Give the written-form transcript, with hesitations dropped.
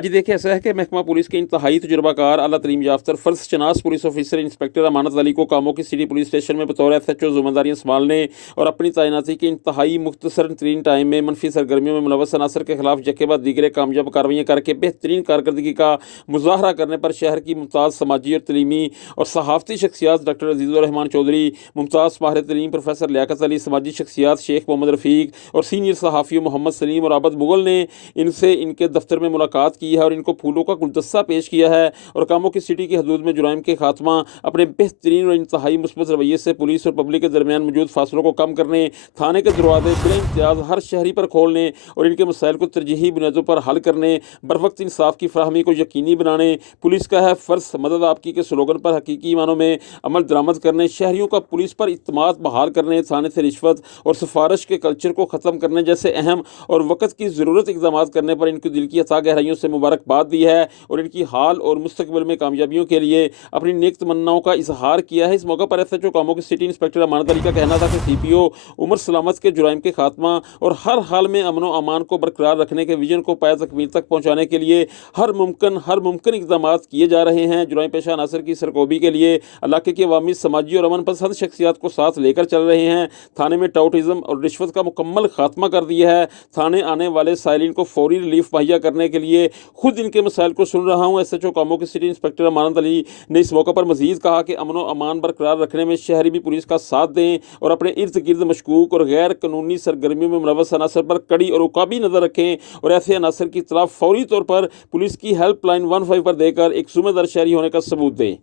آج دیکھیں ایسا ہے کہ محکمہ پولیس کے انتہائی تجربہ کار اعلیٰ تعلیم یافتہ فرض شناس پولیس آفیسر انسپکٹر امانت علی کو کاموں کی سٹی پولیس اسٹیشن میں بطور ایس ایچ او ذمہ داریاں سنبھالنے اور اپنی تعیناتی کے انتہائی مختصر ترین ٹائم میں منفی سرگرمیوں میں ملوث عناصر کے خلاف یکے بعد دیگر کامیاب کارروائیاں کر کے بہترین کارکردگی کا مظاہرہ کرنے پر شہر کی ممتاز سماجی اور تعلیمی اور صحافتی شخصیات ڈاکٹر عزیز الرحمان چودھری، ممتاز ماہر تعلیم پروفیسر لیاقت علی، سماجی شخصیات شیخ محمد رفیق اور سینئر صحافیوں محمد سلیم اور عابد مغل نے ان سے ان کے دفتر میں ملاقات کی ہے اور ان کو پھولوں کا گلدستہ پیش کیا ہے اور کاموں کی سٹی کی حدود میں جرائم کے خاتمہ اپنے بہترین اور انتہائی مثبت رویے سے پولیس اور پبلک کے درمیان موجود فاصلوں کو کم کرنے، تھانے کے دروازے بلا امتیاز ہر شہری پر کھولنے اور ان کے مسائل کو ترجیحی بنیادوں پر حل کرنے، بروقت انصاف کی فراہمی کو یقینی بنانے، پولیس کا ہے فرض مدد آپ کی کے سلوگن پر حقیقی معنوں میں عمل درآمد کرنے، شہریوں کا پولیس پر اعتماد بحال کرنے، تھانے سے رشوت اور سفارش کے کلچر کو ختم کرنے جیسے اہم اور وقت کی ضرورت اقدامات کرنے پر ان کو دل کی عطا گہرائیوں سے مبارکباد دی ہے اور ان کی حال اور مستقبل میں کامیابیوں کے لیے اپنی نیک تمناؤں کا اظہار کیا ہے۔ اس موقع پر ایس ایچ او کاموں کی سٹی انسپکٹر امانت علی کا کہنا تھا کہ سی پی او عمر سلامت کے جرائم کے خاتمہ اور ہر حال میں امن و امان کو برقرار رکھنے کے ویژن کو پایہ تکمیل تک پہنچانے کے لیے ہر ممکن اقدامات کیے جا رہے ہیں۔ جرائم پیشہ عناصر کی سرکوبی کے لیے علاقے کی عوامی، سماجی اور امن پسند شخصیات کو ساتھ لے کر چل رہے ہیں۔ تھانے میں ٹاؤٹزم اور رشوت کا مکمل خاتمہ کر دیا ہے۔ تھانے آنے والے سائلین کو فوری ریلیف مہیا کرنے کے لیے خود ان کے مسائل کو سن رہا ہوں۔ ایس ایچ او کاموں کی سٹی انسپکٹر امانت علی نے اس موقع پر مزید کہا کہ امن و امان برقرار رکھنے میں شہری بھی پولیس کا ساتھ دیں اور اپنے ارد گرد مشکوک اور غیر قانونی سرگرمیوں میں ملوث عناصر پر کڑی اور عقابی نظر رکھیں اور ایسے عناصر کی اطلاع فوری طور پر پولیس کی ہیلپ لائن 15 پر دے کر ایک ذمہ دار شہری ہونے کا ثبوت دیں۔